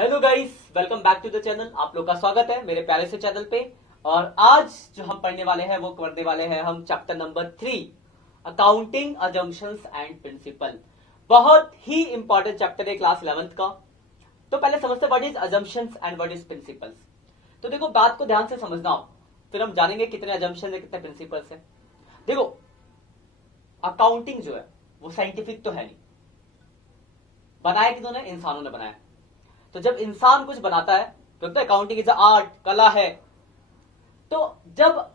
Hello guys, welcome back to the channel. आप लोग का स्वागत है मेरे प्यारे से चैनल पे। और आज जो हम पढ़ने वाले हैं वो पढ़ने वाले हैं हम chapter number 3, accounting assumptions and principle. बहुत ही इंपॉर्टेंट चैप्टर है क्लास 11th का। तो पहले समझते what is assumptions and what is principles. तो देखो, बात को ध्यान से समझना हो, फिर हम जानेंगे कितने अजम्पशंस है, कितने प्रिंसिपल्स है। देखो, अकाउंटिंग जो है वो साइंटिफिक तो है नहीं, बनाया किन्होंने? इंसानों ने बनाया। तो जब इंसान कुछ बनाता है तो अकाउंटिंग इज आर्ट, कला है। तो जब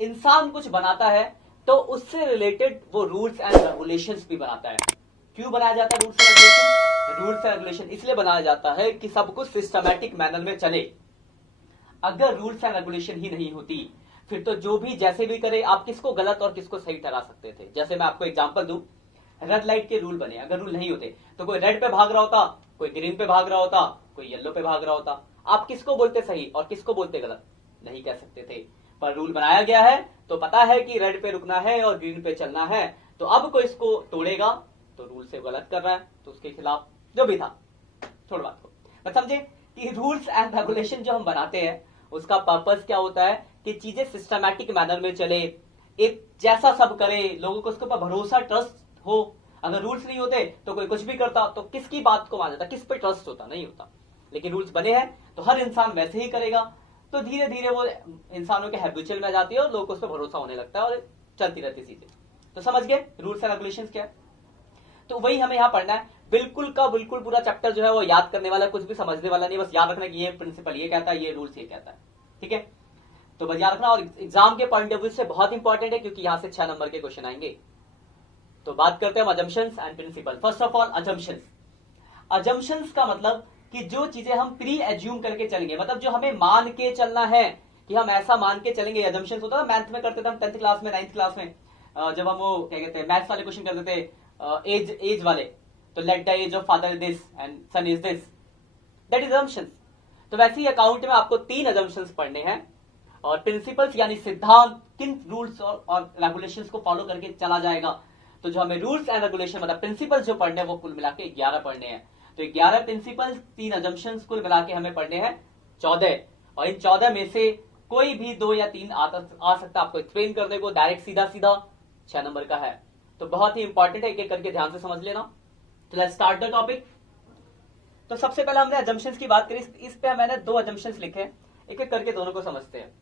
इंसान कुछ बनाता है तो उससे रिलेटेड वो रूल्स एंड रेगुलेशंस भी बनाता है। क्यों बनाया जाता है rules and regulation? Rules and regulation इसलिए बनाया जाता है कि सब कुछ सिस्टमैटिक मैनर में चले। अगर रूल्स एंड रेगुलेशन ही नहीं होती फिर तो जो भी जैसे भी करे, आप किसको गलत और किसको सही ठहरा सकते थे। जैसे मैं आपको एग्जांपल दूं, रेड लाइट के रूल बने, अगर रूल नहीं होते तो कोई रेड पे भाग रहा होता, कोई ग्रीन पे भाग रहा होता, कोई येलो पे भाग रहा होता। आप किसको बोलते सही और किसको बोलते गलत? नहीं कह सकते थे। पर रूल बनाया गया है तो पता है कि रेड पे रुकना है और ग्रीन पे चलना है। तो अब कोई इसको तोड़ेगा तो रूल से गलत कर रहा है, तो उसके खिलाफ जो भी था। छोड़ बात को, बस समझे कि रूल्स एंड रेगुलेशन जो हम बनाते हैं उसका पर्पस क्या होता है कि चीजें सिस्टमैटिक मैनर में चले, एक जैसा सब करे, लोगों को उसके ऊपर भरोसा, ट्रस्ट हो। अगर रूल्स नहीं होते तो कोई कुछ भी करता तो किसकी बात को मान जाता, किस पे ट्रस्ट होता? नहीं होता। लेकिन रूल्स बने हैं तो हर इंसान वैसे ही करेगा, तो धीरे धीरे वो इंसानों के हैबिचुअल में जाती है और लोगों को उस पर भरोसा होने लगता है और चलती रहती चीजें। तो समझ गए रूल्स एंड रेगुलेशंस क्या है? तो वही हमें यहां पढ़ना है। बिल्कुल का बिल्कुल पूरा चैप्टर जो है वो याद करने वाला, कुछ भी समझने वाला नहीं, बस याद रखना कि ये प्रिंसिपल ये कहता है, ये रूल्स ये कहता है। ठीक है, तो बस याद रखना। और एग्जाम के पॉइंट ऑफ व्यू से बहुत इंपॉर्टेंट है क्योंकि यहां से 6 नंबर के क्वेश्चन आएंगे। तो बात करते हैं assumptions and principle. First of all assumptions. Assumptions का मतलब कि जो चीजें हम प्री एज्यूम करके चलेंगे, मतलब जो हमें मान के चलना है कि हम ऐसा मान के चलेंगे। अजम्पशंस होता है मैथ में करते थे हम 10th क्लास में, 9th क्लास में, जब हम वो क्या कहते हैं मैथ्स वाले क्वेश्चन करते थे, एज वाले। तो let the age of father this and son is this, that is assumptions. तो वैसे ही अकाउंट में आपको 3 अजम्पशंस पढ़ने हैं और प्रिंसिपल्स यानी सिद्धांत, किन रूल्स और रेगुलेशंस को फॉलो करके चला जाएगा। तो जो हमें रूल्स एंड रेगुलेशन मतलब प्रिंसिपल्स जो पढ़ने हैं वो कुल मिला के 11 पढ़ने हैं। तो 11 प्रिंसिपल्स, 3 अजम्पशंस, कुल मिला के हमें पढ़ने हैं 14। और इन 14 में से कोई भी 2 या 3 आ सकता है आपको एक्सप्लेन करने को, डायरेक्ट सीधा सीधा 6 नंबर का है। तो बहुत ही इंपॉर्टेंट है, एक एक करके ध्यान से समझ लेना। तो लेट्स स्टार्ट द टॉपिक। तो सबसे पहले हमने अजम्पशंस की बात करी, इस पे मैंने 2 अजम्पशंस लिखे, एक एक करके दोनों को समझते हैं।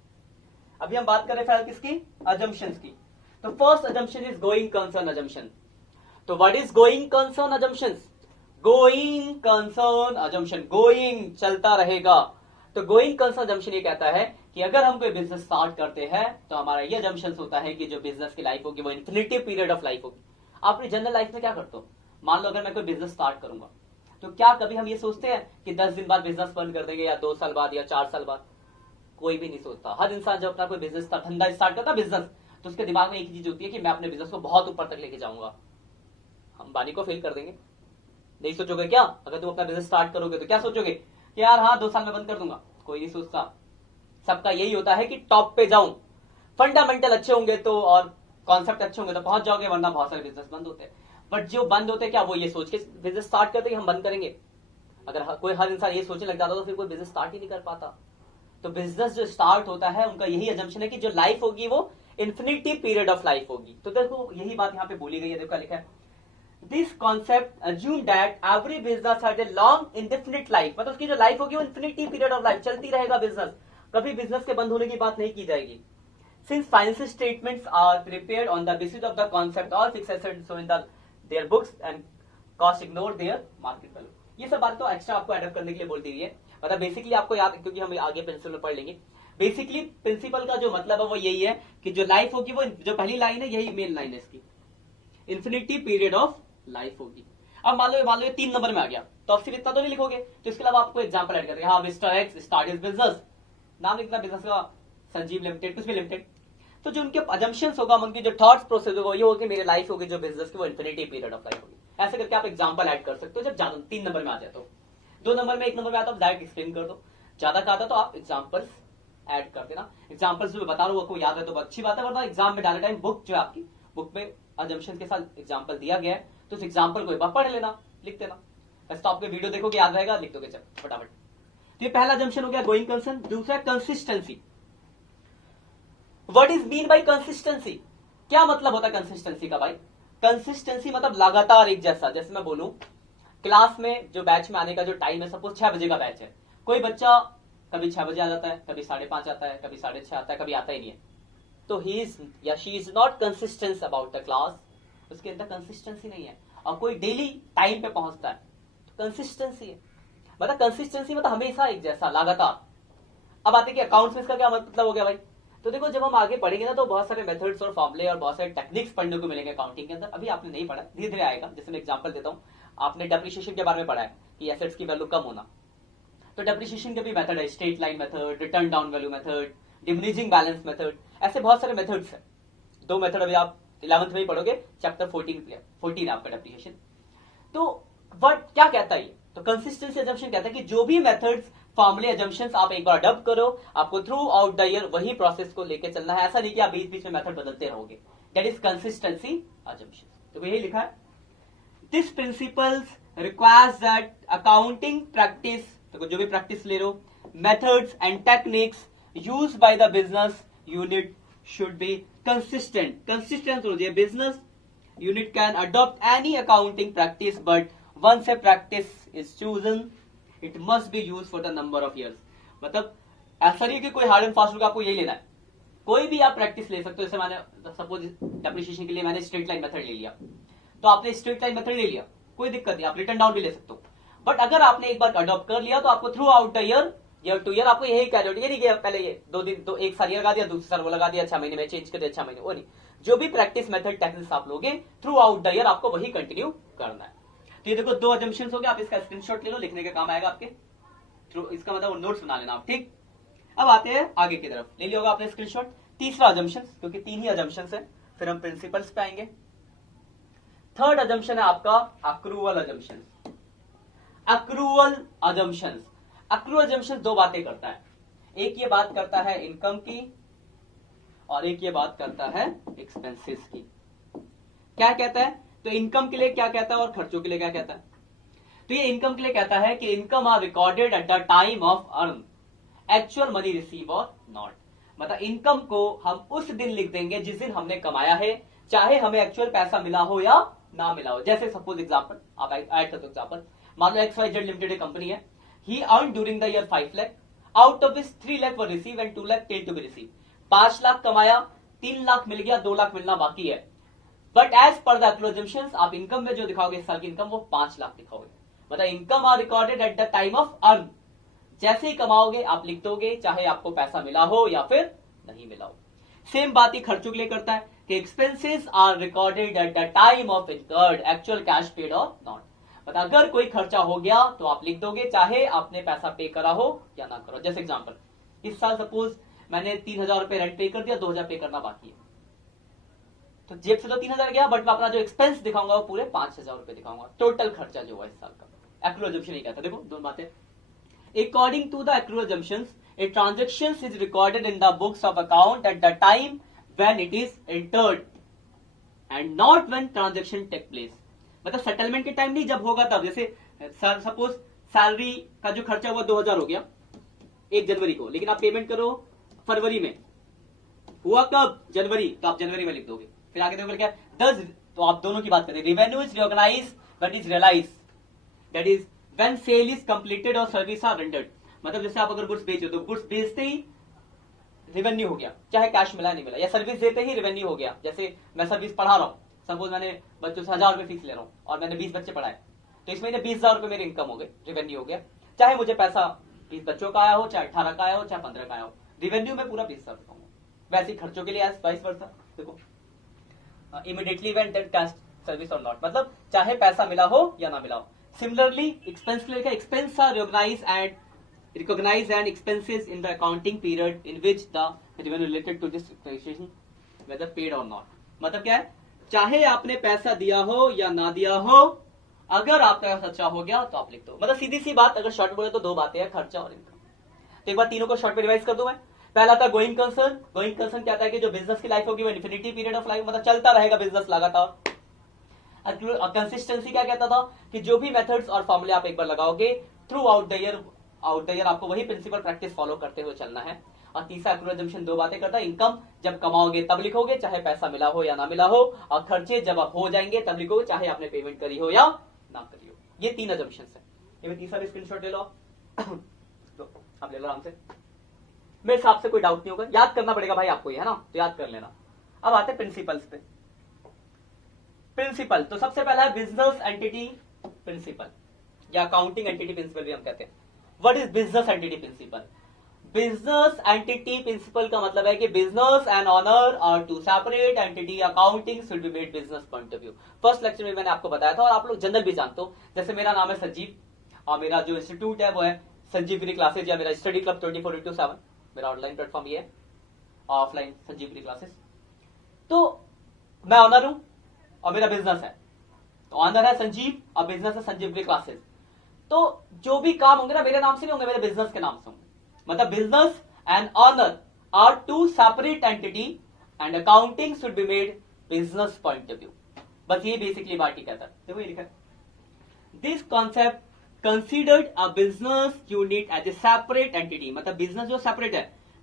अभी हम बात कर रहे हैं किसकी? अजम्पशंस की। तो first assumption is going concern assumption. तो what is going concern assumptions? Going concern assumption, going चलता रहेगा। तो गोइंग कंसर्न अजम्पशन ये कहता है कि अगर हम कोई बिजनेस स्टार्ट करते हैं तो हमारा ये अजम्पशन होता है कि जो बिजनेस की लाइफ होगी वो इन्फिनिटी पीरियड ऑफ लाइफ होगी। आप अपनी जनरल लाइफ में क्या करते हो? मान लो अगर मैं कोई बिजनेस स्टार्ट करूंगा तो क्या कभी हम ये सोचते हैं कि 10 दिन बाद बिजनेस बंद कर देंगे या 2 साल बाद या 4 साल बाद? कोई भी नहीं सोचता। हर इंसान जब अपना कोई बिजनेस का धंधा स्टार्ट करता है बिजनेस, तो उसके दिमाग में एक ही चीज होती है कि मैं अपने बिजनेस को बहुत ऊपर तक लेके जाऊंगा। हम बानी को फेल कर देंगे। नहीं सोचोगे क्या? अगर तुम अपना बिजनेस स्टार्ट करोगे तो क्या सोचोगे कि यार हाँ 2 साल में बंद कर दूंगा? कोई नहीं सोचता। सबका यही होता है कि टॉप पे जाऊं, फंडामेंटल अच्छे होंगे तो और कॉन्सेप्ट अच्छे होंगे तो पहुंच जाओगे, वरना बहुत सारे बिजनेस बंद होते हैं। बट जो बंद होते हैं क्या वो ये सोच के बिजनेस स्टार्ट करते हैं कि हम बंद करेंगे? अगर कोई हर इंसान ये सोचने लग जाता तो फिर कोई बिजनेस स्टार्ट ही नहीं कर पाता। तो बिजनेस जो स्टार्ट होता है उनका यही अजम्पशन है कि जो लाइफ होगी वो इन्फिनिटी पीरियड ऑफ लाइफ होगी। तो देखो यही बात यहाँ पे बोली गई है, देखो लिखा है this concept assume that every business has a long indefinite life, मतलब उसकी जो लाइफ होगी वो इन्फिनिटी पीरियड ऑफ लाइफ चलती रहेगा बिजनेस, कभी बिजनेस के बंद होने की बात नहीं की जाएगी। Since financial statements are prepared on the basis of the concept और fixed assets so in their books and cost ignore their market value. ये सब बात तो एक्स्ट्रा आपको एडअप करने के लिए बोल दी गई है, मतलब बेसिकली आपको याद, क्योंकि हम आगे प्रिंसिपल में पढ़ लेंगे। बेसिकली प्रिंसिपल का जो मतलब है वो यही है कि जो लाइफ होगी वो, जो पहली लाइन है यही मेन लाइन है इसकी, इन्फिनिटी पीरियड ऑफ लाइफ होगी। अब मान लो ये 3 नंबर में आ गया तो अब सिर्फ इतना तो नहीं लिखोगे, तो इसके अलावा आपको एग्जांपल ऐड करेंगे। हाँ मिस्टर एक्स स्टार्टेड बिजनेस, नाम लिखना बिजनेस का, संजीव लिमिटेड, कुछ भी लिमिटेड। तो जो उनके अजम्पशंस होगा, उनकी जो थॉट्स प्रोसेस होगा ये होगी मेरी लाइफ होगी जो बिजनेस की वो इन्फिनिटी पीरियड ऑफ लाइफ होगी। ऐसे करके आप एग्जांपल ऐड कर सकते हो जब ज्यादा 3 नंबर में आ जाए। तो 2 नंबर में, 1 नंबर में आता है डायरेक्ट एक्सप्लेन कर दो, ज्यादा का आता तो आप एग्जांपल्स ऐड कर देना। एग्जांपल्स जो बता रहा हूं आपको याद है तो अच्छी बात है, वरना एग्जाम में डाले टाइम बुक जो है आपकी, बुक में अजम्पशन के साथ एग्जांपल दिया गया है तो उस एग्जांपल को एक बार पढ़ लेना, लिख देना। बस तो आपके वीडियो देखोगे याद रहेगा, लिख दोगे चल फटाफट। तो ये पहला जंक्शन हो गया गोइंग कंसर्न। दूसरा consistency. What is mean by consistency? क्या मतलब होता है कंसिस्टेंसी का भाई? कंसिस्टेंसी मतलब लगातार एक जैसा। जैसे मैं बोलूं क्लास में जो बैच में आने का जो टाइम है, सपोज 6 बजे का बैच है, कोई बच्चा कभी 6 बजे आ जाता है, कभी 5:30 आता है, कभी 6:30 आता है, कभी आता ही नहीं है, तो ही इज या she is not consistent about the class, उसके अंदर कंसिस्टेंसी नहीं है। और कोई डेली टाइम पे पहुंचता है तो कंसिस्टेंसी है। मतलब कंसिस्टेंसी मतलब हमेशा एक जैसा, लगातार। अब आते कि अकाउंट्स में इसका क्या मतलब हो गया भाई? तो देखो जब हम आगे पढ़ेंगे ना तो बहुत सारे मेथड्स और फॉर्मुले और बहुत सारे टेक्निक्स पढ़ने को मिलेंगे अकाउंटिंग के अंदर। अभी आपने नहीं पढ़ा, धीरे धीरे आएगा। जैसे मैं एग्जांपल देता हूं, आपने डेप्रिसिएशन के बारे में पढ़ा है कि एसेट्स की वैल्यू कम होना, तो डेप्रिसिएशन के भी मेथड है, straight line method, return down value method, diminishing balance method, ऐसे बहुत सारे मेथड्स है। 2 मेथड अभी आप 11th में ही पढ़ोगे, चैप्टर 14 है आपका डेप्रिसिएशन। तो वर्ड क्या कहता है ये? तो कंसिस्टेंसी अजम्पशन कहता है कि जो भी मेथड्स फॉर्मुले अजम्पशंस आप एक बार अडॉप्ट करो, आपको थ्रू आउट द ईयर वही प्रोसेस को लेके चलना है। ऐसा नहीं कि आप बीच बीच में मेथड बदलते रहोगे। That is consistency assumption. तो यही लिखा है, this principles requires that accounting practice, तो जो भी प्रैक्टिस ले लो, methods and techniques used by the business unit should be consistent. Consistent हो जाए। Business unit can adopt any accounting practice, but once a practice is chosen, it must be used for the number of years. मतलब ऐसा नहीं कि कोई hard and fast rule आपको यही लेना है, कोई भी आप प्रैक्टिस ले सकते हो। जैसे मैंने सपोज डेप्रिसिएशन के लिए मैंने स्ट्रेट लाइन मेथड ले लिया, तो आपने स्ट्रेट लाइन मेथड ले लिया, कोई दिक्कत नहीं, आप रिटर्न डाउन भी ले सकते हो। बट अगर आपने एक बार अडॉप्ट कर लिया तो आपको through out the year two year आपको यही कैरी आउट, ये नहीं कि पहले ये 2 दिन तो एक साल ये लगा दिया, दूसरे साल वो लगा दिया, 6 महीने में चेंज कर दिया, 6 महीने वो नहीं। जो भी प्रैक्टिस मेथड टेक्निक्स आप लोगे थ्रू आउट द ईयर आपको वही कंटिन्यू करना है। तो ये देखो 2 अजम्पशंस हो गए, आप इसका स्क्रीनशॉट ले लो, लिखने के काम आएगा आपके थ्रू, इसका मतलब नोट्स बना लेना आप, ठीक। अब आते हैं आगे की तरफ, ले लिया होगा आपने स्क्रीनशॉट। तीसरा अजम्पशन, क्योंकि 3 ही अजम्पशंस है, फिर हम प्रिंसिपल्स पे आएंगे। थर्ड अजम्पशन है आपका accrual assumption. Accrual assumptions, accrual assumption 2 बातें करता है। एक ये बात करता है इनकम की और एक ये बात करता है एक्सपेंसेस की। क्या कहता है? तो इनकम के लिए क्या कहता है और खर्चों के लिए क्या कहता है? तो ये इनकम के लिए कहता है कि income are recorded at the time of earn, actual money receive or not. मतलब इनकम को हम उस दिन लिख देंगे जिस दिन हमने कमाया है, चाहे हमें एक्चुअल पैसा मिला हो या ना मिला हो। जैसे सपोज एग्जांपल आप ऐड कर दो एग्जांपल, मान लो XYZ लिमिटेड कंपनी है, he earn during the year 5 lakh, out of this 3 lakh were receive and 2 lakh till to be receive. 5 lakh कमाया, 3 लाख मिल गया, 2 लाख मिलना बाकी है। But as per the accrual assumptions आप इनकम में जो दिखाओगे इस साल की इनकम वो 5 लाख दिखाओगे। मतलब income are recorded at the time of earn, जैसे ही कमाओगे आप लिख दोगे, चाहे आपको पैसा मिला हो या फिर नहीं मिला हो। सेम बात ही खर्चों के लिए करता है कि expenses are recorded at the time of incurred, actual cash paid or not. मतलब अगर कोई खर्चा हो गया तो आप लिख दोगे, चाहे आपने पैसा पे करा हो या ना करो। जैसे एग्जांपल, इस साल सपोज मैंने 3000 रुपए रेंट पे कर दिया, 2000 पे करना बाकी है, तो जेब से तो 3000 गया, बट मैं अपना जो एक्सपेंस दिखाऊंगा वो पूरे 5000 रुपए दिखाऊंगा, टोटल खर्चा जो हुआ इस साल का। एक्रूवल अजम्पशन नहीं कहता। देखो 2 बातें। According to the accrual assumptions, a transaction is recorded in the books of account at the time when it is entered and not when transaction take place। मतलब सेटलमेंट के टाइम नहीं, जब होगा तब। जैसे सपोज सैलरी का जो खर्चा हुआ 2000 हो गया 1 जनवरी को, लेकिन आप पेमेंट करो फरवरी में, हुआ कब? जनवरी, तो आप जनवरी में लिख दोगे। फिर आगे देखोगे क्या 10, तो आप दोनों की बात करें। Revenue is recognise when is realise, that is when sale is completed और सर्विस आर रेंडर्ड। मतलब जैसे आप अगर गुड्स बेचो तो गुड्स बेचते ही रेवेन्यू हो गया, चाहे कैश मिला नहीं मिला, या सर्विस देते ही रेवेन्यू हो गया। जैसे मैं सर्विस पढ़ा रहा हूँ, सपोज मैंने बच्चों से 1000 रुपए फीस ले रहा हूँ और मैंने 20 बच्चे पढ़ाए, तो इस महीने 20,000 रुपए मेरी इनकम हो गई, रेवेन्यू हो गया। चाहे मुझे पैसा 20 बच्चों का आया हो, चाहे 18 का आया हो, चाहे 15 का आया हो, रेवेन्यू में पूरा 20,000 रुपए होगा। वैसे ही खर्चों के लिए वाइस वर्सा। देखो immediately when that cash service और नॉट, मतलब चाहे पैसा मिला हो या ना मिला हो। सिमिलरली एक्सपेंस के लिए expense are recognize and expenses in the accounting period in which the revenue related to this transaction whether paid or not। मतलब क्या है, चाहे आपने पैसा दिया हो या ना दिया हो, अगर आपका खर्चा हो गया तो आप लिख दो। मतलब सीधी सी बात, अगर शॉर्ट बोले तो 2 बातें हैं, खर्चा और इनकम। तो एक बार तीनों को शॉर्ट में रिवाइज कर दूं मैं। पहला था गोइंग कंसर्न। गोइंग कंसर्न क्या था कि जो बिजनेस की लाइफ होगी वो इन्फिनिटी पीरियड ऑफ लाइफ, मतलब चलता रहेगा बिजनेस लगातार। कंसिस्टेंसी क्या कहता था कि जो भी मेथड्स और फॉर्मूले आप एक बार लगाओगे थ्रू आउट द ईयर आपको वही प्रिंसिपल प्रैक्टिस फॉलो करते हुए चलना है। और तीसरा एक्यूरेट अजम्पशन दो बातें करता है, इनकम जब कमाओगे तब लिखोगे चाहे पैसा मिला हो या ना मिला हो, और खर्चे जब हो जाएंगे तब लिखोगे चाहे आपने पेमेंट करी हो या ना करी हो। ये 3 अजम्पशंस है। ये तीसरा भी स्क्रीनशॉट ले लो आप ले लो आराम से। मेरे हिसाब से कोई डाउट नहीं होगा, याद करना पड़ेगा भाई आपको, है ना, तो याद कर लेना। अब आते हैं प्रिंसिपल्स पे। प्रिंसिपल तो सबसे पहला है बिजनेस एंटिटी प्रिंसिपल या अकाउंटिंग एंटिटी प्रिंसिपल भी हम कहते हैं। What is business entity principle? Business entity principle का मतलब है कि business and owner are two separate entity, accounting should be made business point of view. First lecture में मैंने आपको बताया था और आप लोग जनरल भी जानते हो। जैसे मेरा नाम है संजीव और मेरा जो इंस्टीट्यूट है वो है संजीवनी क्लासेज या मेरा स्टडी क्लब 24/7, मेरा ऑनलाइन प्लेटफॉर्म ये है, ऑफलाइन संजीवनी क्लासेस। तो मैं ऑनर हूं और मेरा बिजनेस है, तो ऑनर है संजीव और बिजनेस है संजीवनी क्लासेस। तो जो भी काम होंगे ना मेरे नाम से नहीं होंगे, मेरे बिजनेस के नाम से होंगे। मतलब business and owner are two separate entity and accounting should be made business point of view. बस ये बेसिकली बाटी कहता है। देखो ये लिखा है, this concept considered a business unit as a separate entity. मतलब बिजनेस जो सेपरेट है,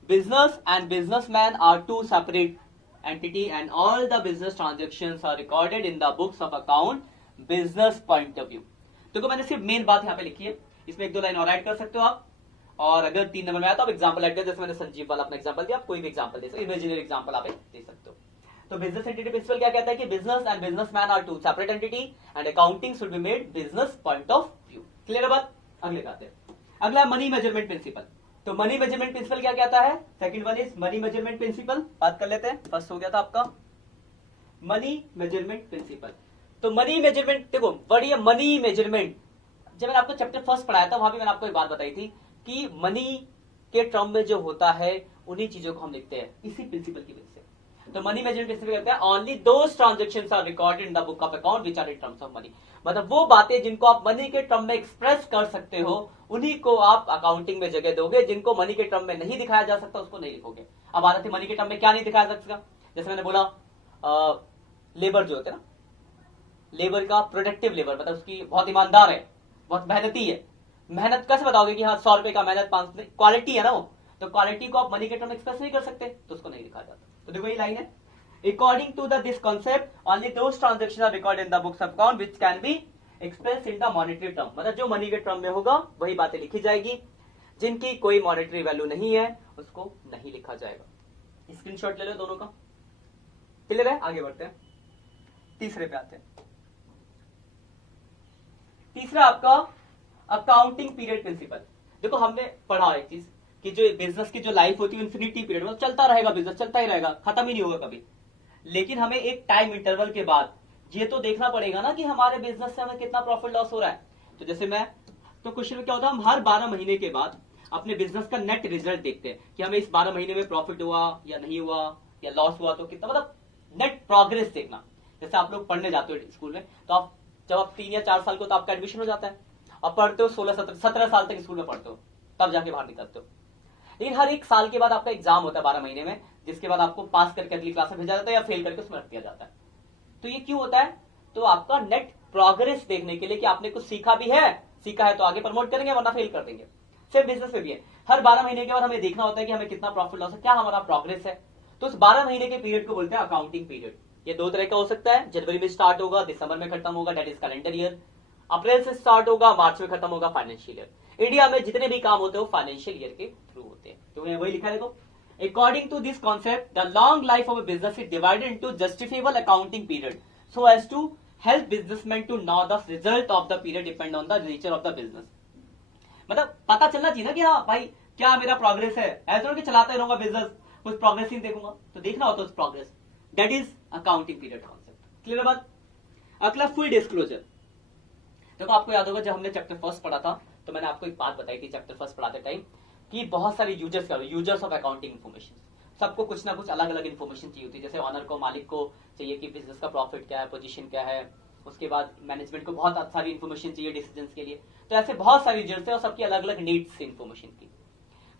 business and businessman are two separate entity and all the business transactions are recorded in the books of account business point of view. देखो मैंने सिर्फ main बात यहां पे लिखी है, इसमें 1-2 लाइन और ऐड कर सकते हो आप, और अगर 3 नंबर में आया तो आप एग्जांपल ऐड कर, जैसे मैंने संजीव वाला अपना एग्जांपल दिया, आप कोई भी एग्जांपल दे सकते, इमेजिनरी एग्जांपल आप दे सकते हो। तो बिजनेस एंटिटी प्रिंसिपल क्या कहता है कि business and businessman are two separate entity and accounting should be made business point of view. Clear है बात? अगले आते हैं। अगला मनी मेजरमेंट प्रिंसिपल। तो मनी मेजरमेंट प्रिंसिपल क्या कहता है? Second one is money measurement principle. बात कर लेते हैं, फर्स्ट हो गया था आपका मनी मेजरमेंट प्रिंसिपल। तो मनी मेजरमेंट देखो, बढ़िया मनी मेजरमेंट, जब मैंने आपको चैप्टर फर्स्ट पढ़ाया था वहां भी मैंने आपको एक बात बताई थी कि मनी के टर्म में जो होता है उन्हीं चीजों को हम लिखते हैं इसी प्रिंसिपल की वजह से। तो मनी मेजरमेंट प्रिंसिपल कहता है only those transactions are recorded in the book of account which are in terms of money. मतलब वो बातें जिनको आप मनी के टर्म में एक्सप्रेस कर सकते हो उन्हीं को आप अकाउंटिंग में जगह दोगे, जिनको मनी के टर्म में नहीं दिखाया जा सकता उसको नहीं लिखोगे। अब आदत है मनी के टर्म में क्या नहीं दिखाया जा सकता, जैसे मैंने बोला लेबर जो होते हैं ना, लेबर का प्रोडक्टिव लेबर, मतलब उसकी बहुत ईमानदार है, बहुत मेहनती है। मेहनत कैसे बताओगे कि हाँ 100 रुपए का मेहनत 500, क्वालिटी है ना वो, तो क्वालिटी को आप मनी के टर्म एक्सप्रेस नहीं कर सकते तो उसको नहीं लिखा जाता। तो देखो ये लाइन है, according to this concept only those transaction are recorded in the books of account which can be express in the monetary term. मतलब जो मनी के टर्म में होगा वही बातें लिखी जाएगी, जिनकी कोई मॉनेटरी वैल्यू नहीं है उसको नहीं लिखा जाएगा। स्क्रीनशॉट ले लो दोनों का। क्लियर है? आगे बढ़ते हैं, तीसरे पे आते हैं। तीसरा आपका अकाउंटिंग पीरियड प्रिंसिपल। देखो हमने पढ़ा एक चीज कि जो बिजनेस की जो लाइफ होती है इन्फिनिटी पीरियड, मतलब चलता रहेगा, बिजनेस चलता ही रहेगा, खत्म ही नहीं होगा कभी। लेकिन हमें एक टाइम इंटरवल के बाद ये तो देखना पड़ेगा ना कि हमारे बिजनेस से हमें कितना प्रॉफिट लॉस हो रहा है। तो जैसे मैं, तो क्वेश्चन में क्या होता है, हम हर 12 महीने के बाद अपने बिजनेस का नेट रिजल्ट देखते हैं कि हमें इस 12 महीने में प्रॉफिट हुआ या नहीं हुआ या लॉस हुआ तो कितना, मतलब नेट प्रोग्रेस देखना। जैसे आप लोग पढ़ने जाते हो स्कूल में, तो आप जब आप 3 या 4 साल को तो आपका एडमिशन हो जाता है, अब पढ़ते हो 16-17 साल तक स्कूल में पढ़ते हो, तब जाके बाहर निकलते हो। लेकिन हर एक साल के बाद आपका एग्जाम होता है 12 महीने में, जिसके बाद आपको पास करके अगली क्लास में भेजा जाता है या फेल करके उसमें रख दिया जाता है। तो ये क्यों होता है? तो आपका नेट प्रोग्रेस देखने के लिए कि आपने कुछ सीखा भी है, सीखा है तो आगे प्रमोट करेंगे वरना फेल कर देंगे। सिर्फ बिजनेस में भी है, हर 12 महीने के बाद हमें देखना होता है कि हमें कितना प्रॉफिट लॉस है, क्या हमारा प्रोग्रेस है। तो उस 12 महीने के पीरियड को बोलते हैं अकाउंटिंग पीरियड। ये 2 तरह का हो सकता है, जनवरी में स्टार्ट होगा, दिसंबर में खत्म होगा, दैट इज कैलेंडर ईयर। अप्रैल से स्टार्ट होगा, मार्च में खत्म होगा, फाइनेंशियल ईयर। इंडिया में जितने भी काम होते हैं वो फाइनेंशियल ईयर के थ्रू होते हैं। तो वही लिखा है, देखो according to this concept the long life of a business is divided into justifiable accounting period so as to help businessman to know the result of the period depend on the nature of the business. मतलब पता चलना चाहिए ना कि हाँ भाई क्या मेरा प्रोग्रेस है, ऐसा कि चलाते रहूंगा बिजनेस, कुछ प्रोग्रेस ही देखूंगा, तो देखना होता है उस progress, that is accounting period concept. Clear बात? अगला फुल डिस्क्लोजर। देखो आपको याद होगा जब हमने चैप्टर फर्स्ट पढ़ा था तो मैंने आपको एक बात बताई थी चैप्टर फर्स्ट पढ़ाते टाइम कि बहुत सारे यूजर्स ऑफ अकाउंटिंग इन्फॉर्मेशन, सबको कुछ ना कुछ अलग अलग इन्फॉर्मेशन चाहिए होती है। जैसे ऑनर को, मालिक को चाहिए कि बिजनेस का प्रॉफिट क्या है, पोजीशन क्या है, उसके बाद मैनेजमेंट को बहुत सारी इन्फॉर्मेशन चाहिए डिसीजंस के लिए। तो ऐसे बहुत सारे यूजर्स है और सबकी अलग अलग नीड्स इन्फॉर्मेशन की।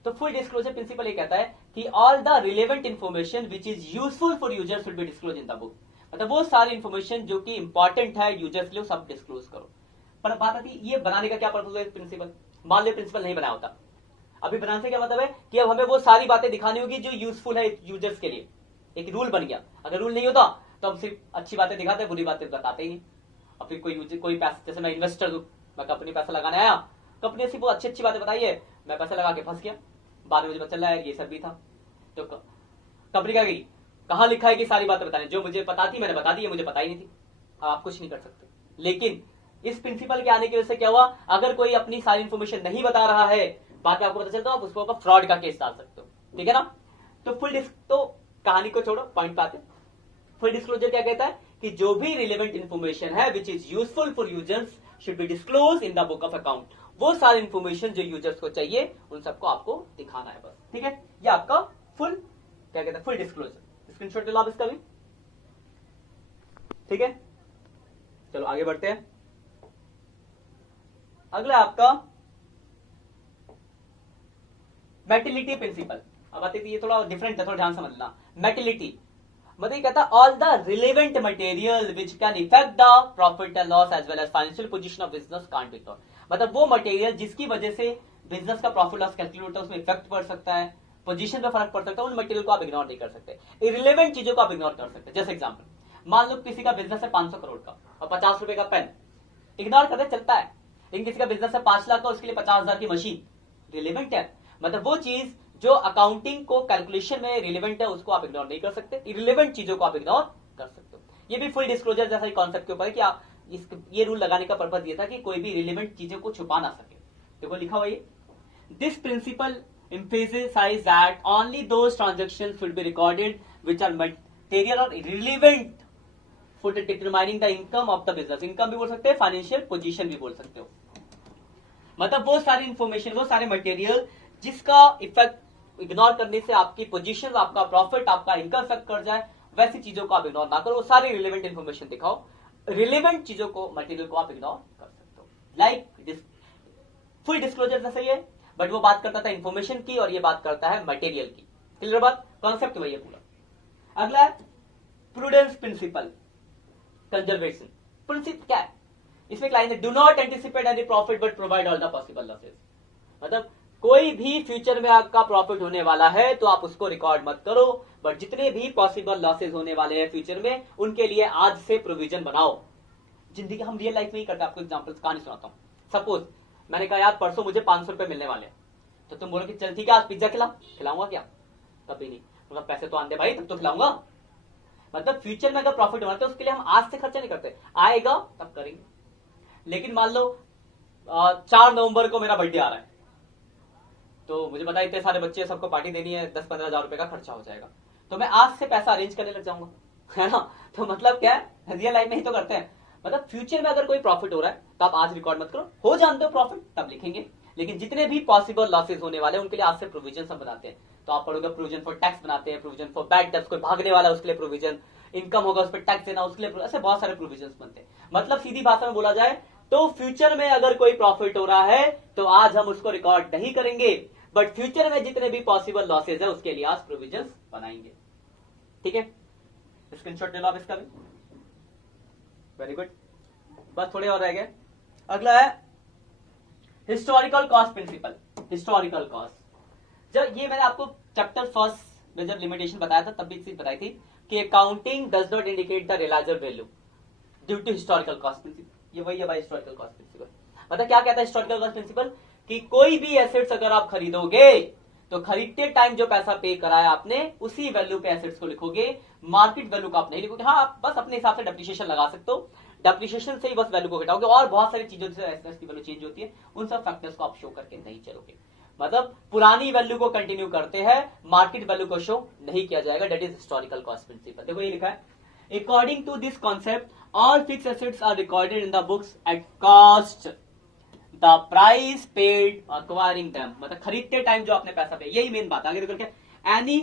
तो फुल डिस्क्लोजर प्रिंसिपल ये कहता है कि all the relevant information which is useful for user should be disclose in the book. मतलब वो सारी इंफॉर्मेशन जो कि इंपॉर्टेंट है यूजर्स के लिए सब डिस्क्लोज करो। पर बात आती है ये बनाने का क्या पर्पज है प्रिंसिपल। मान लो प्रिंसिपल नहीं बनाया होता, अभी बनाने से क्या मतलब है कि अब हमें वो सारी बातें दिखानी होगी जो यूजफुल है यूजर्स के लिए। एक रूल बन गया, अगर रूल नहीं होता तो हम सिर्फ अच्छी बातें दिखाते, बुरी बातें बताते ही नहीं। और फिर कोई पैसा, जैसे मैं इन्वेस्टर हूं, मैं कंपनी पैसा लगाने आया, कंपनी सिर्फ अच्छी अच्छी बातें बताई है, मैं पैसा लगा के फंस गया, बाद में मुझे पता चला है ये सब भी था। तो कंपनी क्या गई, कहां लिखा है कि सारी बातें बताने, जो मुझे पता थी मैंने बता दी, मुझे पता ही नहीं थी। अब आप कुछ नहीं कर सकते। लेकिन इस प्रिंसिपल के आने की वजह से क्या हुआ, अगर कोई अपनी सारी इंफॉर्मेशन नहीं बता रहा है, बाद में आपको पता चलता है, आप उसको फ्रॉड का केस डाल सकते हो, ठीक है ना। तो कहानी को छोड़ो, पॉइंट पे आते। फुल डिस्क्लोजर क्या कहता है कि जो भी रिलेवेंट इंफॉर्मेशन है which is useful for users should be disclose in the book of account. वो सारी इंफॉर्मेशन जो यूजर्स को चाहिए उन सबको आपको दिखाना है बस, ठीक है। ये आपका फुल क्या कहता है, फुल डिस्क्लोजर। स्क्रीनशॉट ले लो आप इसका भी, ठीक है। चलो आगे बढ़ते हैं। अगला आपका मेटिलिटी प्रिंसिपल। अब आते थे, ये थोड़ा डिफरेंट है, थोड़ा ध्यान समझना। मेटिलिटी मतलब कहता है all the relevant material which can affect the profit and loss as well as financial position of business can't be ignored. मतलब वो मटेरियल जिसकी वजह से बिजनेस का प्रॉफिट लॉस कैलकुलेट होता है, उसमें इफेक्ट पड़ सकता है, पोजीशन पे फर्क पड़ सकता है, उन मटेरियल को आप इग्नोर नहीं कर सकते। इरिलेवेंट चीजों को आप इग्नोर कर सकते हैं। जैसे एग्जाम्पल, मान लो किसी का बिजनेस है 500 करोड़ का और 50 रुपए का पेन, इग्नोर करते चलता है। लेकिन किसी का बिजनेस है 5 लाख का, उसके लिए 50,000 की मशीन, रिलेवेंट है। मतलब वो चीज जो अकाउंटिंग को कैलकुलेशन में रिलेवेंट है उसको आप इग्नोर नहीं कर सकते, इरिलेवेंट चीजों को आप इग्नोर कर सकते हो। ये भी फुल डिस्क्लोजर जैसा ही कॉन्सेप्ट के ऊपर है कि आप ये रूल लगाने का पर्पज ये था कि कोई भी रिलेवेंट चीजों को छुपा ना सके। देखो लिखा हुआ ये, this principle emphasizes that only those transactions should be recorded which are material or relevant for determining the income of the business। Income भी बोल सकते हैं, फाइनेंशियल पोजीशन भी बोल सकते हो। मतलब वो सारी इंफॉर्मेशन, वो सारे मटेरियल जिसका इफेक्ट इग्नोर करने से आपकी पोजीशन, आपका प्रॉफिट, आपका इनकम इफेक्ट कर जाए, वैसी चीजों को आप इग्नोर ना करो। वो सारी रिलेवेंट इंफॉर्मेशन दिखाओ, रिलेवेंट चीजों को, मटेरियल को आप इग्नोर कर सकते हो। लाइक फुल डिस्क्लोजर जैसे ही है, बट वो बात करता था इंफॉर्मेशन की और ये बात करता है मटेरियल की। क्लियर बात, कॉन्सेप्ट वही है पूरा। अगला है प्रूडेंस प्रिंसिपल, कंजर्वेशन प्रिंसिपल। क्या है इसमें, लाइन है, do not anticipate any profit but provide all the possible losses. मतलब कोई भी फ्यूचर में आपका प्रॉफिट होने वाला है तो आप उसको रिकॉर्ड मत करो, बट जितने भी पॉसिबल लॉसेस होने वाले हैं फ्यूचर में, उनके लिए आज से प्रोविजन बनाओ। जिंदगी हम रियल लाइफ में ही करते हैं। आपको एग्जांपल कहानी सुनाता हूं। सपोज मैंने कहा यार परसों मुझे 500 रुपए मिलने वाले हैं, तो तुम बोलो कि चल ठीक है आज पिज्जा खिलाऊंगा क्या, कभी नहीं। मतलब पैसे तो आने दे भाई, तब तो खिलाऊंगा। मतलब फ्यूचर में अगर प्रॉफिट होना है तो उसके लिए हम आज से खर्चा नहीं करते, आएगा तब करेंगे। लेकिन मान लो 4 नवंबर को मेरा बर्थडे आ रहा है, तो मुझे पता है इतने सारे बच्चे, सबको पार्टी देनी है, 10-15 हजार रुपए का खर्चा हो जाएगा, तो मैं आज से पैसा अरेंज करने लग जाऊंगा, है ना। तो मतलब क्या है, रियल लाइफ में ही तो करते हैं। मतलब फ्यूचर में अगर कोई प्रॉफिट हो रहा है तो आप आज रिकॉर्ड मत करो, हो जानते हो प्रॉफिट तब लिखेंगे। लेकिन जितने भी पॉसिबल लॉसेस होने वाले उनके लिए आज से प्रोविजन सब बनाते हैं। तो आप पढ़ोगे प्रोविजन फॉर टैक्स बनाते हैं, प्रोविजन फॉर बैड डेब्ट्स, कोई भागने वाला उसके लिए प्रोविजन, इनकम होगा उस पर टैक्स देना उसके लिए, ऐसे बहुत सारे प्रोविजन बनते हैं। मतलब सीधी भाषा में बोला जाए तो फ्यूचर में अगर कोई प्रॉफिट हो रहा है तो आज हम उसको रिकॉर्ड नहीं करेंगे, बट फ्यूचर में जितने भी पॉसिबल लॉसेज है उसके लिए आज प्रोविजन बनाएंगे। ठीक है, स्क्रीनशॉट ले लो आप इसका भी। वेरी गुड, बस थोड़े और रह गए। अगला है historical cost principle. Historical cost, जब ये मैंने आपको चैप्टर फर्स्ट में जब लिमिटेशन बताया था तब भी चीज बताई थी कि accounting does not indicate the realiser value due to historical cost principle. ये वही है भाई हिस्टोरिकल कॉस्ट प्रिंसिपल। मतलब क्या कहता है हिस्टोरिकल कॉस्ट प्रिंसिपल, कि कोई भी एसेट्स अगर आप खरीदोगे तो खरीदते टाइम जो पैसा पे कराया आपने उसी वैल्यू पे एसेट्स को लिखोगे, मार्केट वैल्यू का आप नहीं लिखोगे। हाँ, आप बस अपने हिसाब से डेप्रिसिएशन लगा सकते हो, डेप्रिसिएशन से ही बस वैल्यू को घटाओगे, और बहुत सारी चीजों से एसेट्स की वैल्यू चेंज होती है, उन सब फैक्टर्स को आप शो करके नहीं चलोगे। मतलब पुरानी वैल्यू को कंटिन्यू करते हैं, मार्केट वैल्यू को शो नहीं किया जाएगा। That is historical cost principle. देखो ये लिखा है, according to this concept all fixed assets are recorded in the books at cost the price paid acquiring them. मतलब खरीदते टाइम जो आपने पैसा पे, यही मेन बात। आगे देखो क्या, any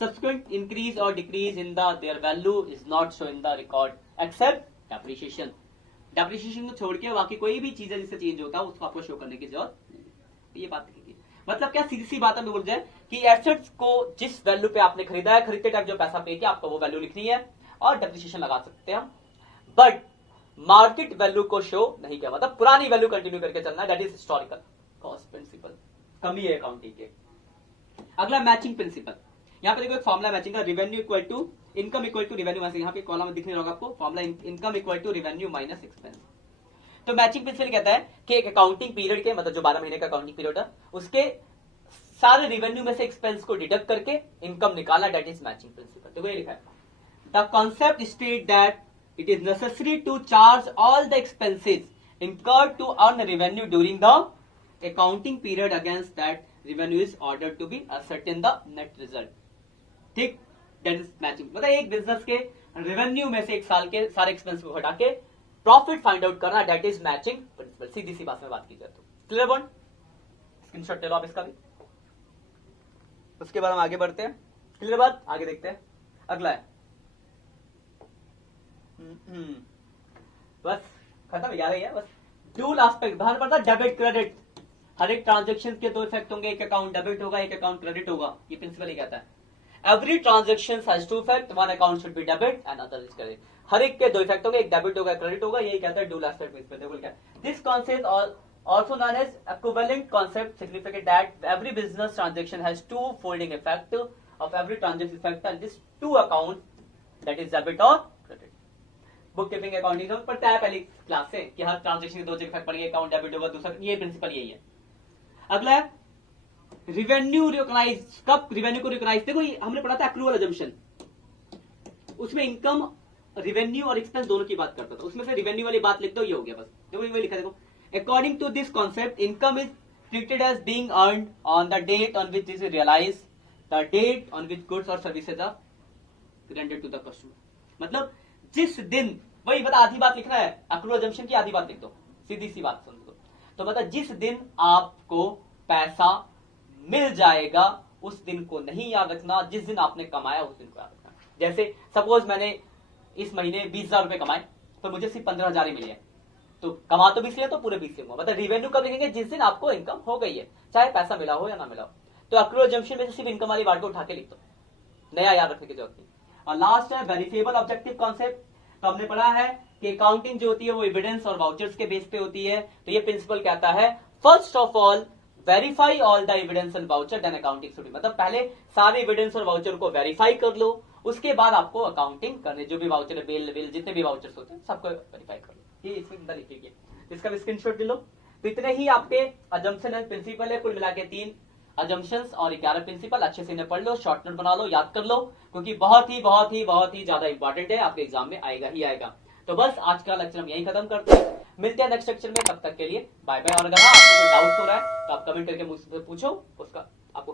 subsequent increase or decrease in the their value is not show in the record except depreciation. Depreciation को छोड़ के बाकी कोई भी चीज है जिससे चेंज होता है उसको आपको शो करने की जरूरत नहीं। ये बात कीजिए। मतलब क्या, सीधी सी बात में बोल जाए कि एसेट्स को जिस वैल्यू पे आपने खरीदा है, खरीदते टाइम जो पैसा पे किया आपको वो वैल्यू लिखनी है, और डेप्रिसिएशन लगा सकते हैं हम, बट मार्केट वैल्यू को शो नहीं किया, मतलब पुरानी वैल्यू कंटिन्यू करके चलना है, that is historical cost principle. कमी है अकाउंटिंग के। अगला मैचिंग प्रिंसिपल, यहाँ पे देखो एक फॉर्मुला मैचिंग का, revenue equal to income equal to revenue minus, यहाँ पे कॉलम दिख नहीं होगा आपको, formula income equal to revenue minus expense. तो मैचिंग प्रिंसिपल कहता है कि एक अकाउंटिंग पीरियड के, मतलब जो 12 महीने का अकाउंटिंग पीरियड है, उसके सारे रेवेन्यू में से एक्सपेंस को डिडक्ट करके इनकम निकालना, दैट इज मैचिंग प्रिंसिपल। देखो ये लिखा है, the concept state that it is necessary to charge all the expenses incurred to earn revenue during the accounting period against that revenue is ordered to be ascertain the net result। ठीक, that is matching। मतलब एक business के revenue में से एक साल के सारे एक्सपेंस को हटा के प्रॉफिट फाइंड आउट करना, दैट इज मैचिंग प्रिंसिपल। सीधी सी बात में बात की जाए तो क्लियर बॉन्ड, स्क्रीनशॉट ले लो आप इसका भी। उसके बाद हम आगे बढ़ते हैं, क्लियर बात, आगे देखते हैं। अगला है बस खत्म, 11 ही है बस। ड्यूल एस्पेक्ट बाहर पड़ता, डेबिट क्रेडिट, हर एक ट्रांजेक्शन के दो इफेक्ट होंगे, एक अकाउंट डेबिट होगा, एक अकाउंट क्रेडिट होगा, ये प्रिंसिपल ही कहता है। Every transaction has two effect, one account should be debit and other is credit. हर एक के दो इफेक्ट होंगे, एक डेबिट होगा, क्रेडिट होगा, यही कहता है ड्यूल एस्पेक्ट प्रिंसिपल। देखो क्या, this concept also known as equivalent concept significant that every business transaction has two folding effect of every transaction effect and this two account, that is debit or credit। Book keeping accounting में पढ़ता है पहली class से कि हर transaction के दो जगह effect पड़ेगा, अकाउंट डेबिट होगा, दूसरा, ये प्रिंसिपल यही है। अगला है रिवेन्यू रिकॉग्नाइज, कब रिवेन्यू को रिकॉग्नाइज, देखो हमने पढ़ा था एक्रूअल अजम्पशन, उसमें इनकम रेवेन्यू और एक्सपेंस दोनों की बात करता था, उसमें से रेवेन्यू वाली बात लिख दो, ये हो गया बस। देखो ये लिखा, देखो according to this concept income is treated as being earned on the date on which it is realized, the date on which goods or services are rendered to the customer। मतलब जिस दिन, वही बता, आधी बात लिखना है, एक्रूअल अजम्पशन की आधी बात लिख दो, सीधी सी बात समझ लो। तो मतलब जिस दिन आपको पैसा मिल जाएगा उस दिन को नहीं याद रखना, जिस दिन आपने कमाया उस दिन को याद रखना। जैसे सपोज मैंने इस महीने 20,000 रुपए कमाए, तो मुझे सिर्फ 15,000 ही मिले हैं, तो कमा तो 20 लिया तो पूरे 20 लूंगा। मतलब रिवेन्यू कब लिखेंगे, जिस दिन आपको इनकम हो गई है, चाहे पैसा मिला हो या ना मिला हो। तो एक्रूअल अजम्पशन में से सिर्फ इनकम वाली बात को उठा के लिख दो, नया याद रखने की जरूरत नहीं। और लास्ट है वेरिफिएबल ऑब्जेक्टिव कॉन्सेप्ट। तो हमने पढ़ा है कि अकाउंटिंग जो होती है वो एविडेंस और वाउचर्स के बेस पे होती है। तो ये प्रिंसिपल कहता है first of all verify all the evidence and voucher then accounting should be, मतलब पहले सारे एविडेंस और वाउचर को वेरीफाई कर लो, उसके बाद आपको अकाउंटिंग करने, जो भी वाउचर है, बिल जितने भी वाउचर्स होते हैं सबको वेरीफाई कर लो। ये इसमें अंदर लिखिए, इसका भी स्क्रीनशॉट ले लो। तो इतने ही आपके अजम्पशन एंड प्रिंसिपल है, कुल मिला के 3 अजम्पशंस और 11 प्रिंसिपल। अच्छे से इन्हें पढ़ लो, शॉर्ट नोट बना लो, याद कर लो, क्योंकि बहुत ही ज्यादा इंपॉर्टेंट है, आपके एग्जाम में आएगा ही आएगा। तो बस आज का लेक्चर हम यही खत्म करते हैं, मिलते हैं नेक्स्ट लेक्चर में, तब तक के लिए बाय बाय। और अगर आपको कोई डाउट्स हो रहा है तो आप कमेंट करके मुझसे पूछो, उसका आपको